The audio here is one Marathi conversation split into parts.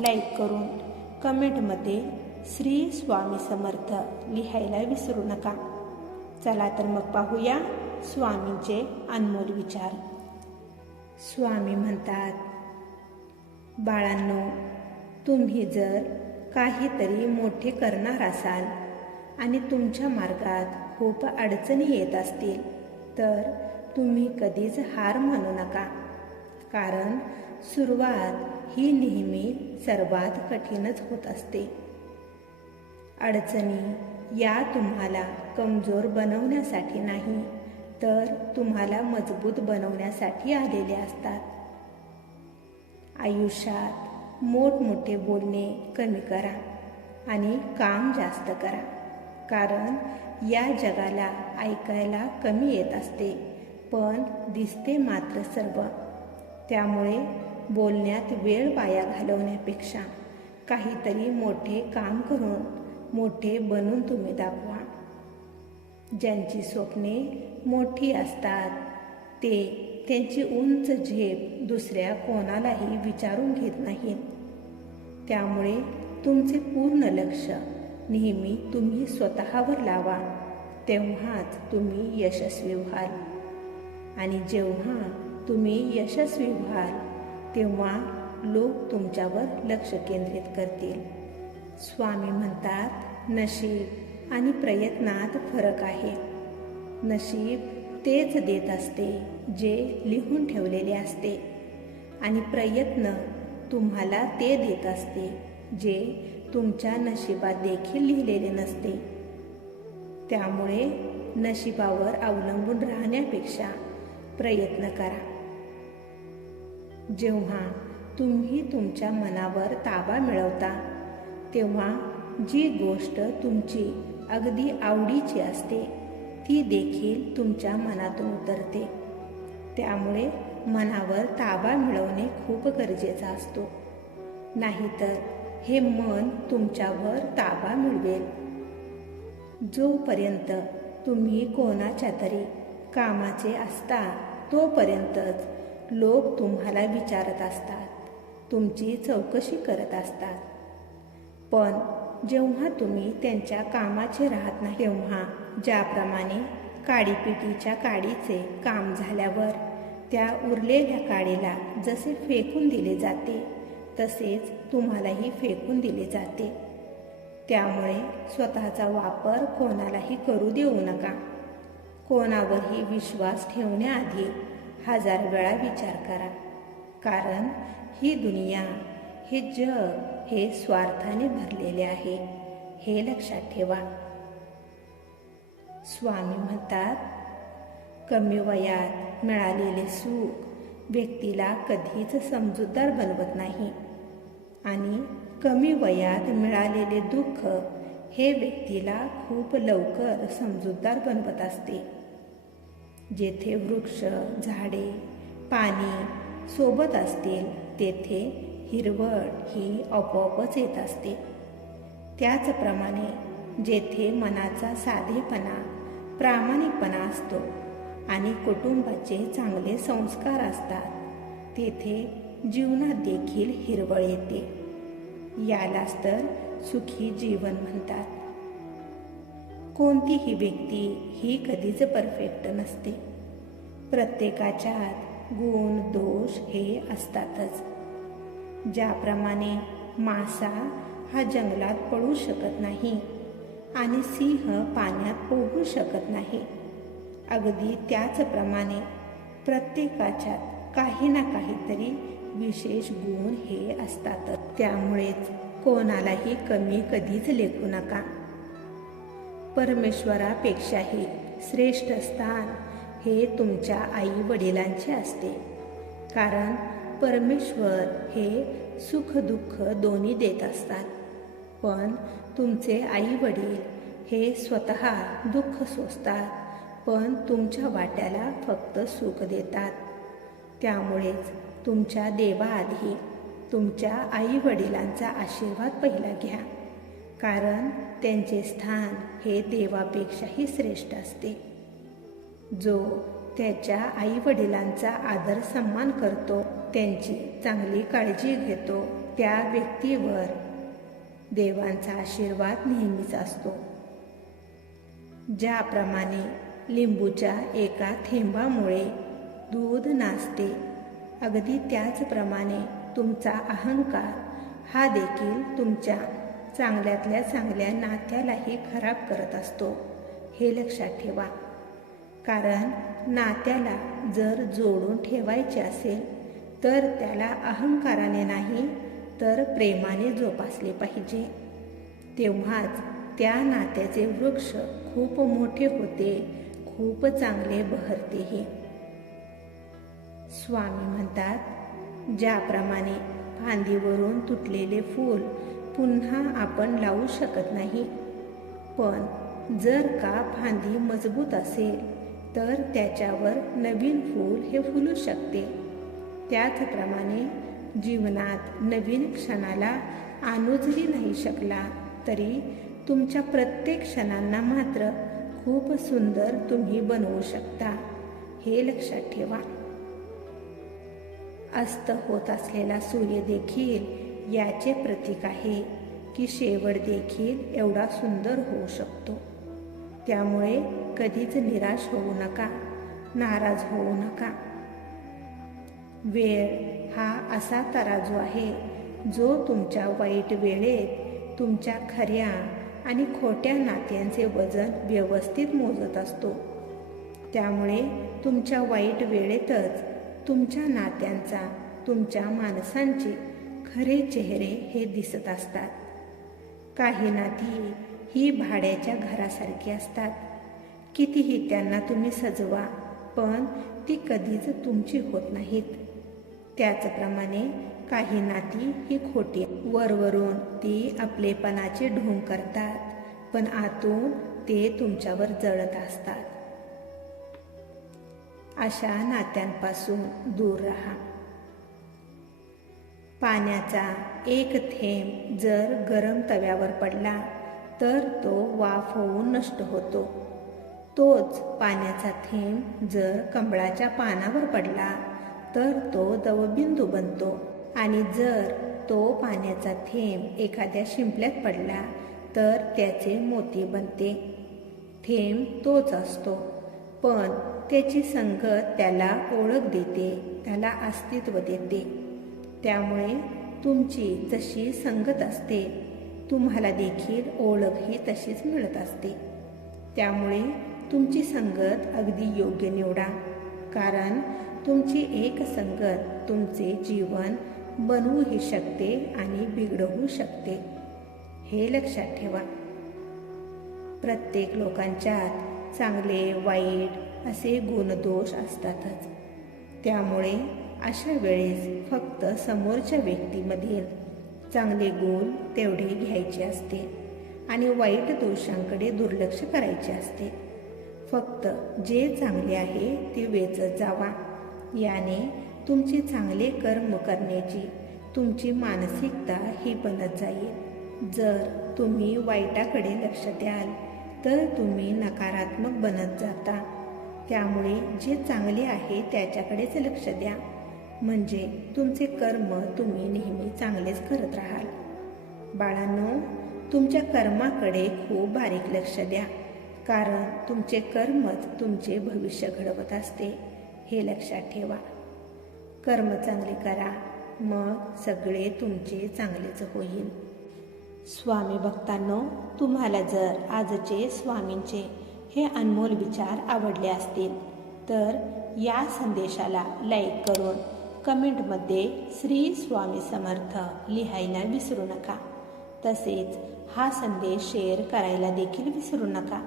लाईक करून कमेंटमध्ये श्री स्वामी समर्थ लिहायला विसरू नका. चला तर मग पाहूया स्वामींचे अनमोल विचार. स्वामी म्हणतात बाळांनो तुम्ही जर काहीतरी मोठे करणार असाल आणि तुमच्या मार्गात खूप अडचणी येत असतील तर तुम्ही कधीच हार मानू नका. कारण सुरुवात ही नेहमी सर्वात कठीणच होत असते. अडचणी या तुम्हाला कमजोर बनवण्यासाठी नाही तर तुम्हाला मजबूत बनवण्यासाठी आलेल्या असतात. आयुष्यात मोठमोठे बोलणे कमी करा आणि काम जास्त करा कारण या जगाला ऐकायला कमी येत असते पण दिसते मात्र सर्व. त्यामुळे बोलण्यात वेळ वाया घालवण्यापेक्षा काहीतरी मोठे काम करून मोठे बनून तुम्ही दाखवा. ज्यांची स्वप्ने मोठी असतात ते त्यांची उंच झेप दुसऱ्या कोणालाही विचारून घेत नाहीत. त्यामुळे तुमचे पूर्ण लक्ष नेहमी तुम्ही स्वतःवर लावा तेव्हाच तुम्ही यशस्वी व्हाल. आणि जेव्हा तुम्ही यशस्वी व्हाल तेव्हा लोक तुमच्यावर लक्ष केंद्रित करतील. स्वामी म्हणतात नशीब आणि प्रयत्नात फरक आहे. नशीब तेच देत असते जे लिहून ठेवलेले असते. आणि प्रयत्न तुम्हाला ते देत असते जे तुमच्या नशिबात देखील लिहिलेले नसते. त्यामुळे नशिबावर अवलंबून राहण्यापेक्षा प्रयत्न करा. जेव्हा तुम्ही तुमच्या मनावर ताबा मिळवता तेव्हा जी गोष्ट तुमची अगदी आवडीची असते ती देखील तुमच्या मनातून उतरते. त्यामुळे मनावर ताबा मिळवणे खूप गरजेचा असतो. नाहीतर हे मन तुमच्यावर ताबा मिळवेल. जोपर्यंत तुम्ही कोणाच्या तरी कामाचे असता तोपर्यंतच लोक तुम्हाला विचारत असतात. तुमची चौकशी करत असतात. पण जेव्हा तुम्ही त्यांच्या कामाचे राहत नाही तेव्हा ज्याप्रमाणे काडीपिटीच्या काडीचे काम झाल्यावर त्या उरलेल्या काडीला जसे फेकून दिले जाते तसेच तुम्हालाही फेकून दिले जाते. त्यामुळे स्वतःचा वापर कोणालाही करू देऊ नका. कोणावरही विश्वास ठेवण्याआधी हजार वेळा विचार करा. कारण ही दुनिया हे जग हे स्वार्थाने भरलेले आहे. हे लक्षात ठेवा. स्वामी म्हणतात कमी वयात मिळालेले सुख व्यक्तीला कधीच समजूतदार बनवत नाही. आणि कमी वयात मिळालेले दुःख हे व्यक्तीला खूप लवकर समजूतदार बनवत असते. जेथे वृक्ष झाडे पाणी सोबत असतील तेथे हिरवळ ही आपोआपच येत असते. त्याचप्रमाणे जेथे मनाचा साधेपणा प्रामाणिकपणा असतो आणि कुटुंबाचे चांगले संस्कार असतात तेथे जीवनात देखील हिरवळ येते. यालाच तर सुखी जीवन म्हणतात. कोणतीही व्यक्ती ही कधीच परफेक्ट नसते. प्रत्येकाच्या आत गुण दोष हे असतातच. ज्याप्रमाणे मासा हा जंगलात पळू शकत नाही आणि सिंह पाण्यात पोहू शकत नाही. अगदी त्याचप्रमाणे प्रत्येकाच्यात काही ना काहीतरी विशेष गुण हे असतातच. त्यामुळेच कोणालाही कमी कधीच लेखू नका. परमेश्वरापेक्षाही श्रेष्ठ स्थान हे तुमच्या आई वडिलांचे असते. कारण परमेश्वर हे सुख दुःख दोन्ही देत असतात. पण तुमचे आई वडील हे स्वतः दुःख सोसतात पण तुमच्या वाट्याला फक्त सुख देतात. त्यामुळेच तुमच्या देवाआधी तुमच्या आई वडिलांचा आशीर्वाद पहिला घ्या. कारण त्यांचे स्थान हे देवापेक्षाही श्रेष्ठ असते. जो त्याच्या आई वडिलांचा आदर सन्मान करतो त्यांची चांगली काळजी घेतो त्या व्यक्तीवर देवांचा आशीर्वाद नेहमीच असतो. ज्याप्रमाणे लिंबूच्या एका थेंबामुळे दूध नाचते अगदी त्याचप्रमाणे तुमचा अहंकार हा देखील तुमच्या चांगल्यातल्या चांगल्या नात्यालाही खराब करत असतो हे लक्षात ठेवा. कारण नात्याला जर जोडून ठेवायचे असेल तर त्याला अहंकाराने नाही तर प्रेमाने जोपासले पाहिजे. तेव्हाच त्या नात्याचे वृक्ष खूप मोठे होते खूप चांगले बहरतेही. स्वामी म्हणतात ज्याप्रमाणे फांदीवरून तुटलेले फूल पुन्हा आपण लावू शकत नाही. पण जर का फांदी मजबूत असेल तर त्याच्यावर नवीन फूल हे फुलू शकते. त्याचप्रमाणे जीवनात नवीन क्षणाला आणू जरी नाही शकला तरी तुमच्या प्रत्येक क्षणांना मात्र खूप सुंदर तुम्ही बनवू शकता. हे लक्षात ठेवा. अस्त होत असलेला सूर्य देखील याचे प्रतीक आहे की शेवट देखील एवढा सुंदर होऊ शकतो. त्यामुळे कधीच निराश होऊ नका नाराज होऊ नका. वेळ हा असा तराजू आहे जो तुमच्या वाईट वेळेत तुमच्या खऱ्या आणि खोट्या नात्यांचे वजन व्यवस्थित मोजत असतो. त्यामुळे तुमच्या वाईट वेळेतच तुमच्या नात्यांचा तुमच्या माणसांची खरे चेहरे हे दिसत असतात. काही नाती ही भाड्याच्या घरासारखी असतात. कितीही त्यांना तुम्ही सजवा पण ती कधीच तुमची होत नाहीत. त्याचप्रमाणे काही नाती ही खोटी वरवरून ती आपलेपणाचे ढोंग करतात पण आतून ते तुमच्यावर जळत असतात. अशा नात्यांपासून दूर राहा. पाण्याचा एक थेंब जर गरम तव्यावर पडला तर तो वाफ होऊन नष्ट होतो. तोच पाण्याचा थेंब जर कमळाच्या पानावर पडला तर तो दवबिंदू बनतो. आणि जर तो पाण्याचा थेंब एखाद्या शिंपल्यात पडला तर त्याचे मोती बनते. थेंब तोच असतो पण त्याची संगत त्याला ओळख देते त्याला अस्तित्व देते. त्यामुळे तुमची जशी संगत असते. तुम्हाला देखील ओळख ही तशीच मिळत असते. त्यामुळे तुमची संगत अगदी योग्य निवडा. कारण तुमची एक संगत तुमचे जीवन बनवूही शकते आणि बिघडवू शकते. हे लक्षात ठेवा. प्रत्येक लोकांच्यात चांगले वाईट असे गुणदोष असतातच. त्यामुळे अशा वेळेस फक्त समोरच्या व्यक्तीमधील चांगले गुण तेवढे घ्यायचे असते आणि वाईट दोषांकडे दुर्लक्ष करायचे असते. फक्त जे चांगले आहे ते वेचत जावा. याने तुमचे चांगले कर्म करण्याची तुमची मानसिकता ही बनत जाईल. जर तुम्ही वाईटाकडे लक्ष द्याल तर तुम्ही नकारात्मक बनत जाता. त्यामुळे जे चांगले आहे त्याच्याकडेच लक्ष द्या. म्हणजे तुमचे कर्म तुम्ही नेहमी चांगलेच करत राहाल. बाळांनो तुमच्या कर्माकडे खूप बारीक लक्ष द्या कारण तुमचे कर्मच तुमचे भविष्य घडवत असते हे लक्षात ठेवा. कर्म चांगले करा मग सगळे तुमचे चांगलेच होईल. स्वामी भक्तांनो तुम्हाला जर आजचे स्वामींचे हे अनमोल विचार आवडले असतील तर या संदेशाला लाईक करून कमेंटमध्ये श्री स्वामी समर्थ लिहायला विसरू नका. तसेच हा संदेश शेअर करायला देखील विसरू नका.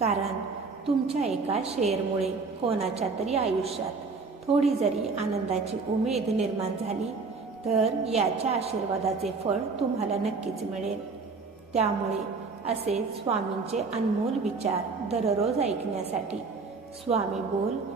कारण तुमच्या एका शेअरमुळे कोणाच्या तरी आयुष्यात थोडी जरी आनंदाची उमेद निर्माण झाली तर याच्या आशीर्वादाचे फळ तुम्हाला नक्कीच मिळेल. त्यामुळे असे स्वामींचे अनमोल विचार दररोज ऐकण्यासाठी स्वामी बोल